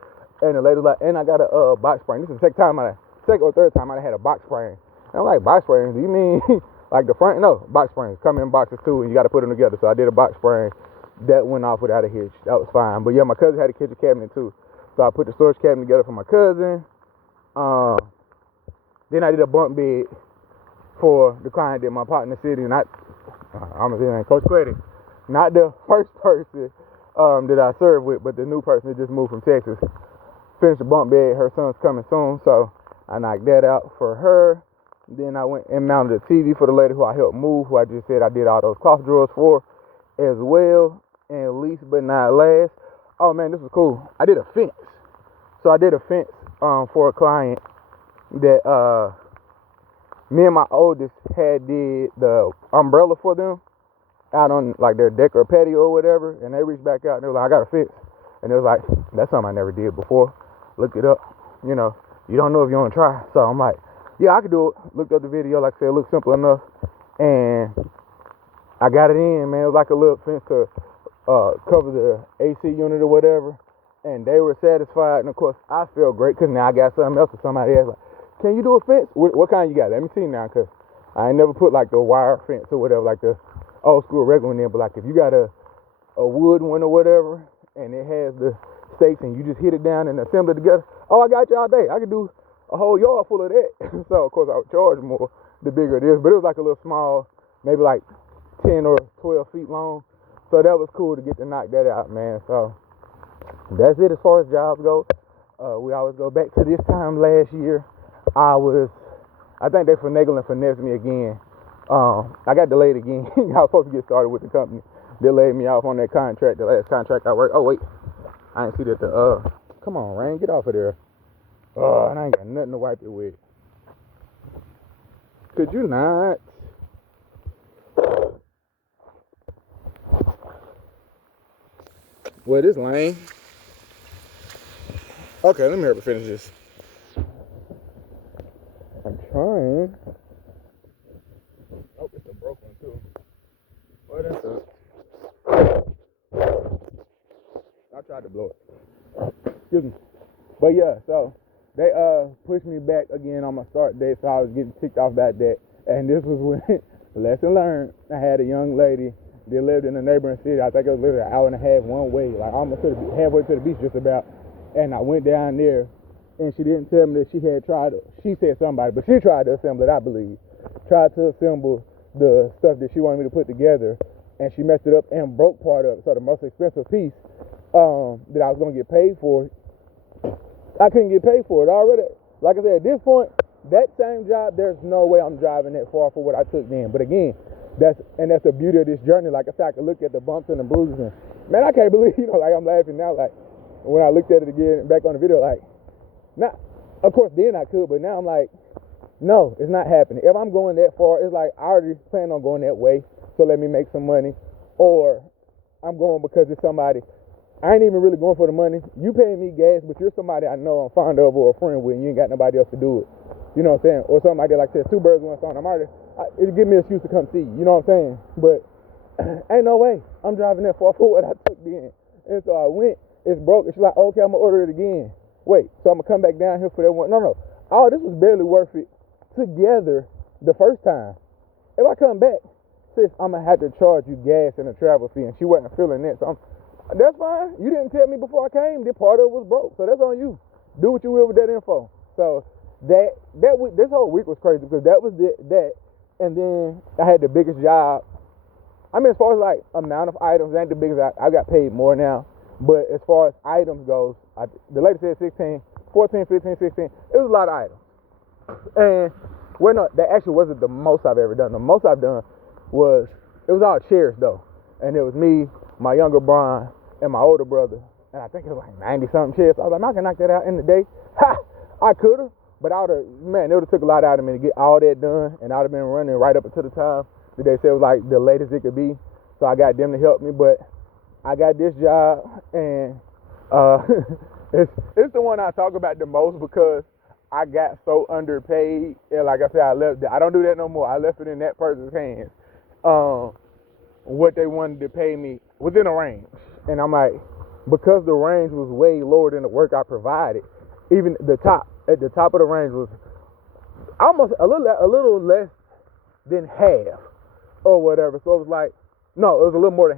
And the lady was like, and I got a box spring. This is the second or third time I had a box spring. And I'm like, box springs? Do you mean like the front? No, box springs come in boxes too, and you got to put them together. So I did a box spring. That went off without a hitch. That was fine. But yeah, my cousin had a kitchen cabinet too. So I put the storage cabinet together for my cousin. Then I did a bunk bed for the client that my partner city, and I'm gonna say Coach Credit, not the first person that I served with, but the new person that just moved from Texas. Finished the bunk bed. Her son's coming soon, so I knocked that out for her. Then I went and mounted a TV for the lady who I helped move, who I just said I did all those cloth drawers for as well. And least but not last, oh man, this was cool. I did a fence. So I did a fence for a client that me and my oldest had did the umbrella for them out on like their deck or patio or whatever, and they reached back out and they were like, I got a fence. And it was like, that's something I never did before. Look it up. You know, you don't know if you want to try. So I'm like, yeah, I could do it. Looked up the video, like I said, it looked simple enough. And I got it in, man. It was like a little fence to cover the AC unit or whatever. And they were satisfied. And of course, I feel great because now I got something else or somebody else. Like, can you do a fence? What kind you got? Let me see now, because I ain't never put like the wire fence or whatever, like the old school regular one in. But like if you got a wood one or whatever, and it has the stakes and you just hit it down and assemble it together, oh, I got you all day. I could do a whole yard full of that. So of course I would charge more the bigger it is, but it was like a little small, maybe like 10 or 12 feet long. So that was cool to get to knock that out, man. So that's it as far as jobs go. We always go back to this time last year. I think they finagled and finessed me again. I got delayed again. I was supposed to get started with the company. They laid me off on that contract, the last contract I worked. Oh wait, I didn't see that come on, Rain, get off of there. And I ain't got nothing to wipe it with. Could you not? Well, this lame. Okay, let me help you finish this. I'm trying. Oh, it's a broke one too. Well, that's up. I tried to blow it. Excuse me. But yeah, so they pushed me back again on my start date, so I was getting ticked off about that. And this was when, lesson learned, I had a young lady that lived in a neighboring city. I think it was literally an hour and a half one way, like almost halfway to the beach just about. And I went down there, and she didn't tell me that she had tried to, she said somebody, but she tried to assemble it, I believe. Tried to assemble the stuff that she wanted me to put together, and she messed it up and broke part of it. So the most expensive piece that I was going to get paid for, I couldn't get paid for it already. Like I said, at this point, that same job, there's no way I'm driving that far for what I took then. But again, That's the beauty of this journey. Like I said, I can look at the bumps and the bruises, and man, I can't believe, like I'm laughing now, like when I looked at it again back on the video, like, not, of course then I could, but now I'm like, no, it's not happening. If I'm going that far, it's like I already plan on going that way, so let me make some money, or I'm going because it's somebody. I ain't even really going for the money. You paying me gas, but you're somebody I know I'm fond of or a friend with, and you ain't got nobody else to do it. You know what I'm saying? Or somebody like I said, two birds, one stone. It'll give me an excuse to come see you. You know what I'm saying? But ain't no way I'm driving that far for what I took then. And so I went. It's broke. It's like, okay, I'm gonna order it again. Wait, so I'm gonna come back down here for that one? No. Oh, this was barely worth it together the first time. If I come back, sis, I'm gonna have to charge you gas and a travel fee, and she wasn't feeling that. So that's fine. You didn't tell me before I came. This part of it was broke, so that's on you. Do what you will with that info. So that week, this whole week was crazy because that was that, and then I had the biggest job. I mean, as far as like amount of items, it ain't the biggest. I got paid more now, but as far as items goes, the lady said 16, 14, 15, 16. It was a lot of items, and that actually wasn't the most I've ever done. The most I've done was all chairs though, and it was me, my younger Brian, and my older brother, and I think it was like 90-something chairs. I was like, man, I can knock that out in the day. Ha! I could have, but it would have took a lot out of me to get all that done, and I would have been running right up until the time that they said was like the latest it could be. So I got them to help me, but I got this job, and it's the one I talk about the most because I got so underpaid, and like I said, I don't do that no more. I left it in that person's hands. What they wanted to pay me within a range, and I'm like, because the range was way lower than the work I provided, even at the top of the range was almost a little less than half or whatever. So it was like, no, it was a little more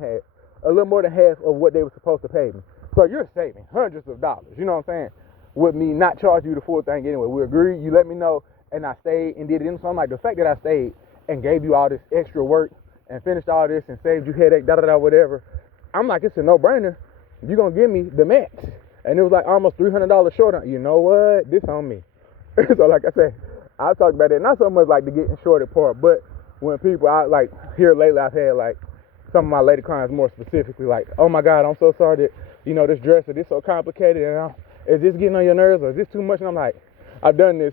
than half of what they were supposed to pay me. So you're saving hundreds of dollars, you know what I'm saying, with me not charging you the full thing anyway. We agreed, you let me know, and I stayed and did it. And so I'm like, the fact that I stayed and gave you all this extra work and finished all this and saved you headache, whatever, I'm like, it's a no-brainer. You're going to give me the max. And it was like almost $300 short on, you know what, this on me. So like I said, I talk about it, not so much like the getting shorted part, but when people, I like, here lately I've had like some of my lady clients more specifically like, oh my God, I'm so sorry that, this dresser, this so complicated, and is this getting on your nerves or is this too much? And I'm like, I've done this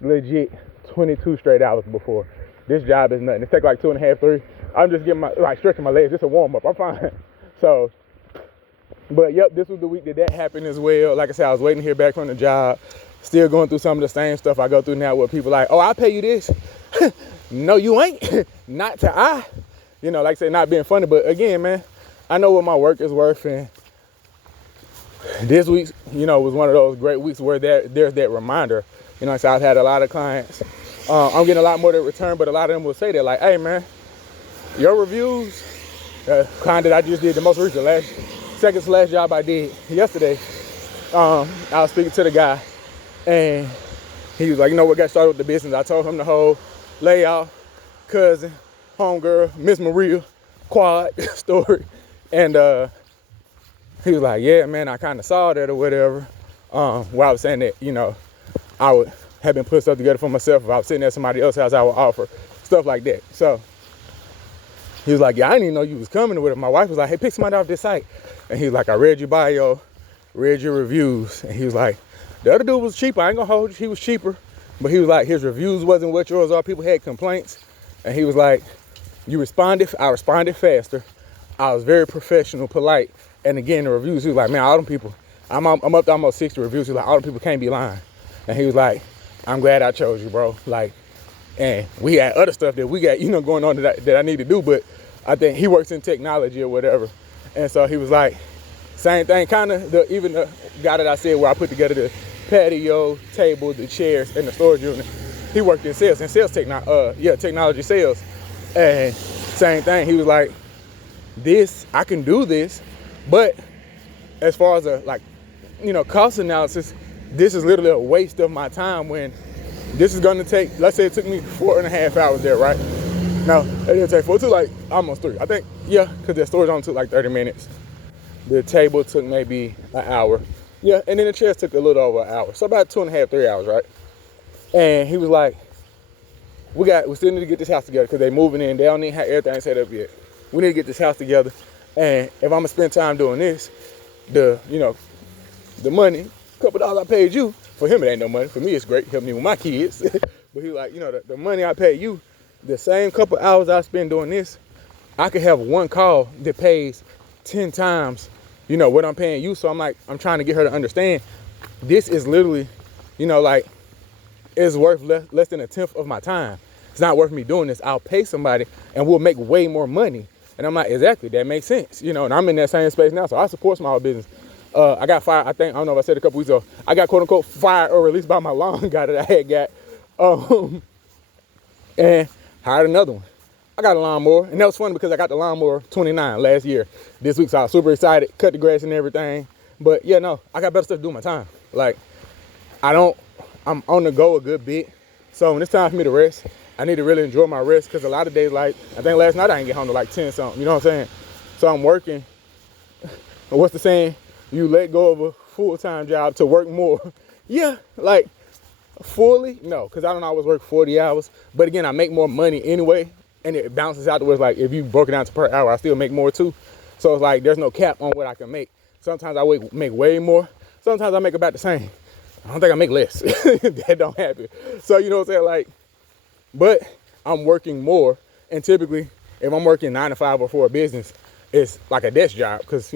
legit 22 straight hours before. This job is nothing. It takes like 2.5, 3. I'm just getting stretching my legs. It's a warm up. I'm fine. So, but yep, this was the week that happened as well. Like I said, I was waiting to hear back from the job. Still going through some of the same stuff I go through now where people like, oh, I'll pay you this. No, you ain't. Not to I. Like I said, not being funny. But again, man, I know what my work is worth. And this week, was one of those great weeks where there's that reminder. Like I said, I've had a lot of clients. I'm getting a lot more to return, but a lot of them will say that, like, hey, man, your reviews, kind that I just did the most recent, second to last job I did yesterday. I was speaking to the guy, and he was like, what got started with the business? I told him the whole layout, cousin, homegirl, Miss Maria, quad story. And he was like, yeah, man, I kind of saw that or whatever. Where I was saying that, I would have been putting stuff together for myself. If I was sitting at somebody else's house, I would offer stuff like that. So he was like, yeah, I didn't even know you was coming with it. My wife was like, hey, pick somebody off this site. And he was like, I read your bio, read your reviews. And he was like, the other dude was cheaper. I ain't gonna hold you. He was cheaper. But he was like, his reviews wasn't what yours are. People had complaints. And he was like, I responded faster. I was very professional, polite. And again, the reviews, he was like, man, all them people, I'm up to almost 60 reviews. He was like, all them people can't be lying. And he was like, I'm glad I chose you, bro. Like, and we had other stuff that we got, going on that I need to do. But I think he works in technology or whatever. And so he was like, same thing, kind of even the guy that I said where I put together the patio, table, the chairs, and the storage unit. He worked in sales technology sales. And same thing, he was like, I can do this, but as far as cost analysis, this is literally a waste of my time when this is going to take, let's say it took me 4.5 hours there, right? No, it didn't take 4, it took like almost 3. I think, yeah, because the storage only took like 30 minutes. The table took maybe an hour. Yeah, and then the chairs took a little over an hour. So about 2.5, 3 hours, right? And he was like, we still need to get this house together because they moving in. They don't need to have everything set up yet. We need to get this house together. And if I'm gonna spend time doing this, the money, couple dollars I paid you, for him it ain't no money. For me it's great, help me with my kids. But he like, the money I pay you, the same couple hours I spend doing this, I could have one call that pays 10 times, what I'm paying you. So I'm trying to get her to understand this is literally, like, it's worth less than a tenth of my time. It's not worth me doing this. I'll pay somebody and we'll make way more money. And I'm like, exactly, that makes sense. And I'm in that same space now, so I support small business. I got fired, I don't know if I said it a couple weeks ago. I got quote unquote fired or released by my lawn guy that I had got. And hired another one. I got a lawnmower, and that was funny because I got the lawnmower 29 last year. This week, so I was super excited, cut the grass and everything. But yeah, no, I got better stuff to do with my time. Like, I'm on the go a good bit. So when it's time for me to rest, I need to really enjoy my rest because a lot of days, like, I think last night I didn't get home to like 10 something, you know what I'm saying? So I'm working. What's the saying? You let go of a full-time job to work more. Yeah, like, fully, no, because I don't always work 40 hours. But again, I make more money anyway, and it bounces out to where it's like, if you broke it down to per hour, I still make more too. So it's like, there's no cap on what I can make. Sometimes I make way more. Sometimes I make about the same. I don't think I make less. That don't happen. So, you know what I'm saying? Like, but I'm working more. And typically, if I'm working 9 to 5 or for a business, it's like a desk job because,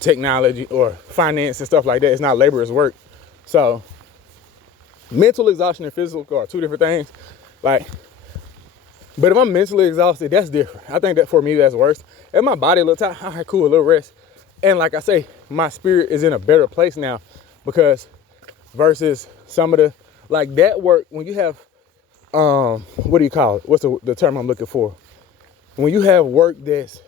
technology or finance and stuff like that, it's not labor, it's work. So mental exhaustion and physical are two different things. Like, but if I'm mentally exhausted, that's different. I think that for me, that's worse. If my body a little tired, all right, cool, a little rest. And like I say, my spirit is in a better place now because versus some of the, like that work, when you have, what do you call it? What's the term I'm looking for? When you have work that's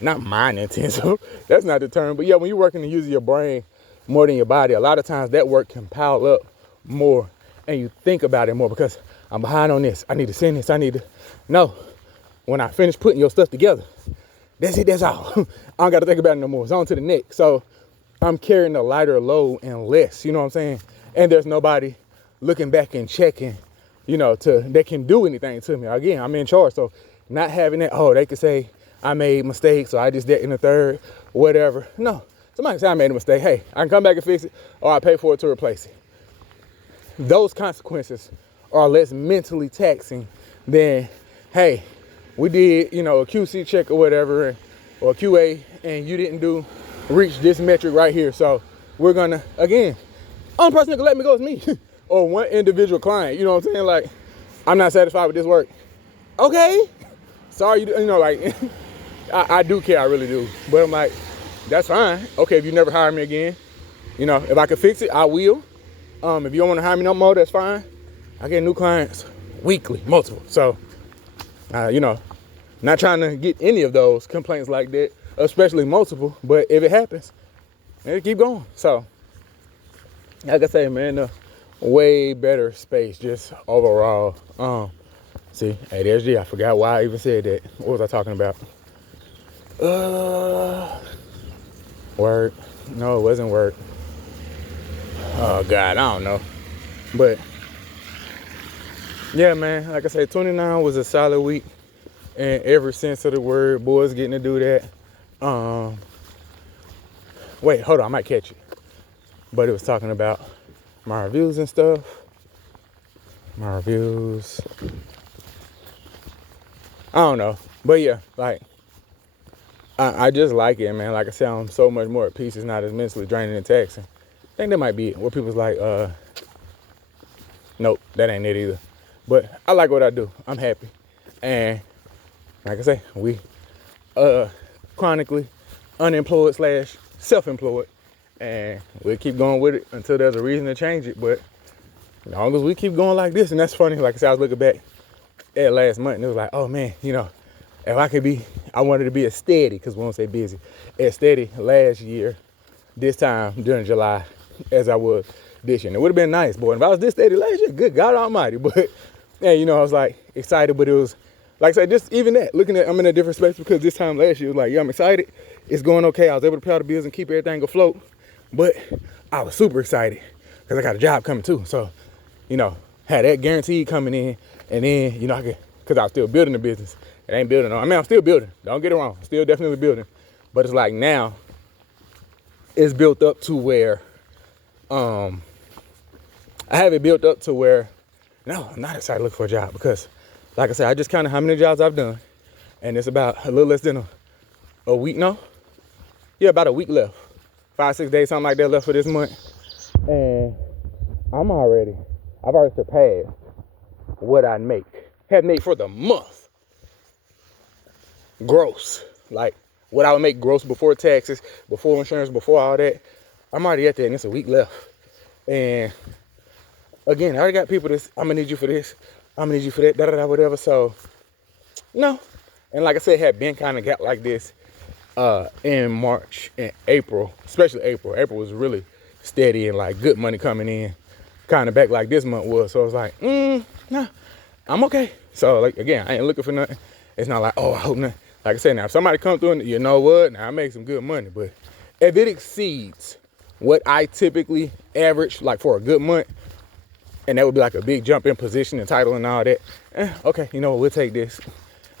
not mind intensive, that's not the term, but yeah, when you're working to use your brain more than your body, a lot of times that work can pile up more and you think about it more because I'm behind on this. I need to send this. No, when I finish putting your stuff together, that's it, that's all. I don't got to think about it no more. It's on to the next. So I'm carrying a lighter load and less, you know what I'm saying? And there's nobody looking back and checking, that can do anything to me. Again, I'm in charge. So not having that, they could say I made mistakes or I just did in the third, whatever. No, somebody can say I made a mistake. Hey, I can come back and fix it or I pay for it to replace it. Those consequences are less mentally taxing than, hey, we did, a QC check or whatever, or a QA, and you didn't reach this metric right here. So we're gonna, again, only person that can let me go is me, or one individual client. You know what I'm saying? Like, I'm not satisfied with this work. Okay, sorry, like, I do care, I really do. But I'm like, that's fine. Okay, if you never hire me again, if I can fix it, I will. If you don't want to hire me no more, that's fine. I get new clients weekly, multiple. So, not trying to get any of those complaints like that, especially multiple. But if it happens, it'll keep going. So, like I say, man, a way better space just overall. See, hey, there's G. I forgot why I even said that. What was I talking about? Work. No, it wasn't work. Oh, God, I don't know. But yeah, man, like I said, 29 was a solid week in every sense of the word. Boys getting to do that. Wait, hold on, I might catch it. But it was talking about my reviews and stuff. My reviews. I don't know. But yeah, like, I just like it, man. Like I said, I'm so much more at peace. It's not as mentally draining and taxing. I think that might be it. Where people's like, nope, that ain't it either. But I like what I do. I'm happy. And like I say, we chronically unemployed / self-employed. And we'll keep going with it until there's a reason to change it. But as long as we keep going like this, and that's funny, like I said, I was looking back at last month and it was like, oh man, if I wanted to be as steady, because we won't say busy, as steady last year, this time during July, as I was this year. And it would have been nice, boy. If I was this steady last year, good God Almighty. But yeah, I was like excited, but it was, like I said, just even that, looking at, I'm in a different space because this time last year, it was like, yeah, I'm excited. It's going okay. I was able to pay all the bills and keep everything afloat. But I was super excited because I got a job coming too. So, had that guaranteed coming in, and then, you know, because I was still building the business. It ain't building. I mean, I'm still building. Don't get it wrong. Still definitely building. But it's like now, it's built up to where, I have it built up to where, no, I'm not excited to look for a job because, like I said, I just counted how many jobs I've done, and it's about a little less than a week, no? Yeah, about a week left. 5-6 days, something like that left for this month. And I've already surpassed what I had made for the month. Gross. Like, what I would make gross before taxes, before insurance, before all that. I'm already at that, and it's a week left. And again, I already got people this, I'm gonna need you for this, I'm gonna need you for that, da-da-da, whatever. So, no. And like I said, had been kind of got like this in March and April, especially April. April was really steady and like good money coming in, kind of back like this month was. So I was like, nah, I'm okay. So like, again, I ain't looking for nothing. It's not like, oh, I hope nothing. Like I said, now if somebody come through and you know what, now I make some good money. But if it exceeds what I typically average, like for a good month, and that would be like a big jump in position and title and all that, okay, you know what, we'll take this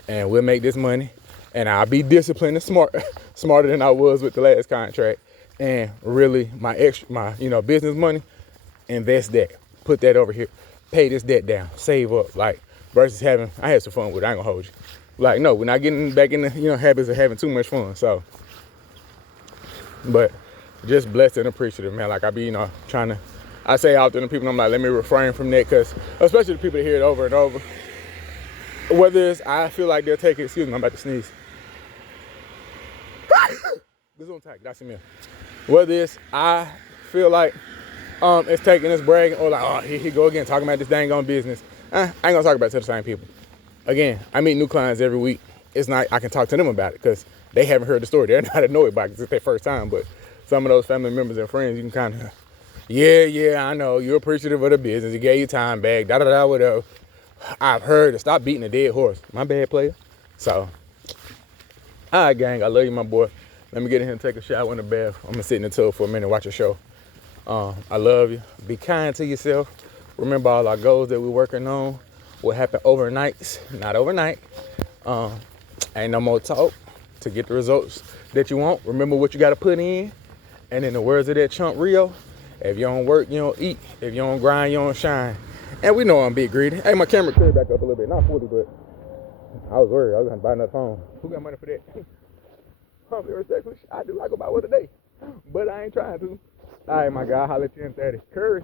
and we'll make this money. And I'll be disciplined and smarter than I was with the last contract. And really, my business money, invest that, put that over here, pay this debt down, save up. Like versus I had some fun with it. I ain't gonna hold you. Like, no, we're not getting back in the habits of having too much fun. So, but just blessed and appreciative, man. Like I be, trying to. I say often to people, I'm like, let me refrain from that, because especially the people that hear it over and over. Whether it's I feel like they'll take it. Excuse me, I'm about to sneeze. This on tight. That's me. Whether it's I feel like it's taking this bragging, or like, oh, here he go again talking about this dang on business. I ain't gonna talk about it to the same people. Again, I meet new clients every week. It's not I can talk to them about it because they haven't heard the story. They're not annoyed about it because it's their first time. But some of those family members and friends, you can kind of, yeah, I know you're appreciative of the business. You gave your time back, da whatever. I've heard it. Stop beating a dead horse. My bad, player. So, all right, gang. I love you, my boy. Let me get in here and take a shower in the bath. I'm going to sit in the tub for a minute and watch a show. I love you. Be kind to yourself. Remember all our goals that we're working on will happen overnights, not overnight. Ain't no more talk to get the results that you want. Remember what you got to put in. And in the words of that chump Rio, if you don't work, you don't eat. If you don't grind, you don't shine. And we know I'm big greedy. Hey, my camera cleared back up a little bit. Not fully, but I was worried. I was going to buy another phone. Who got money for that? Humbly respectfully, I do. I go buy one a day. But I ain't trying to. All right, my guy. I'll holler at you in 30. Curry.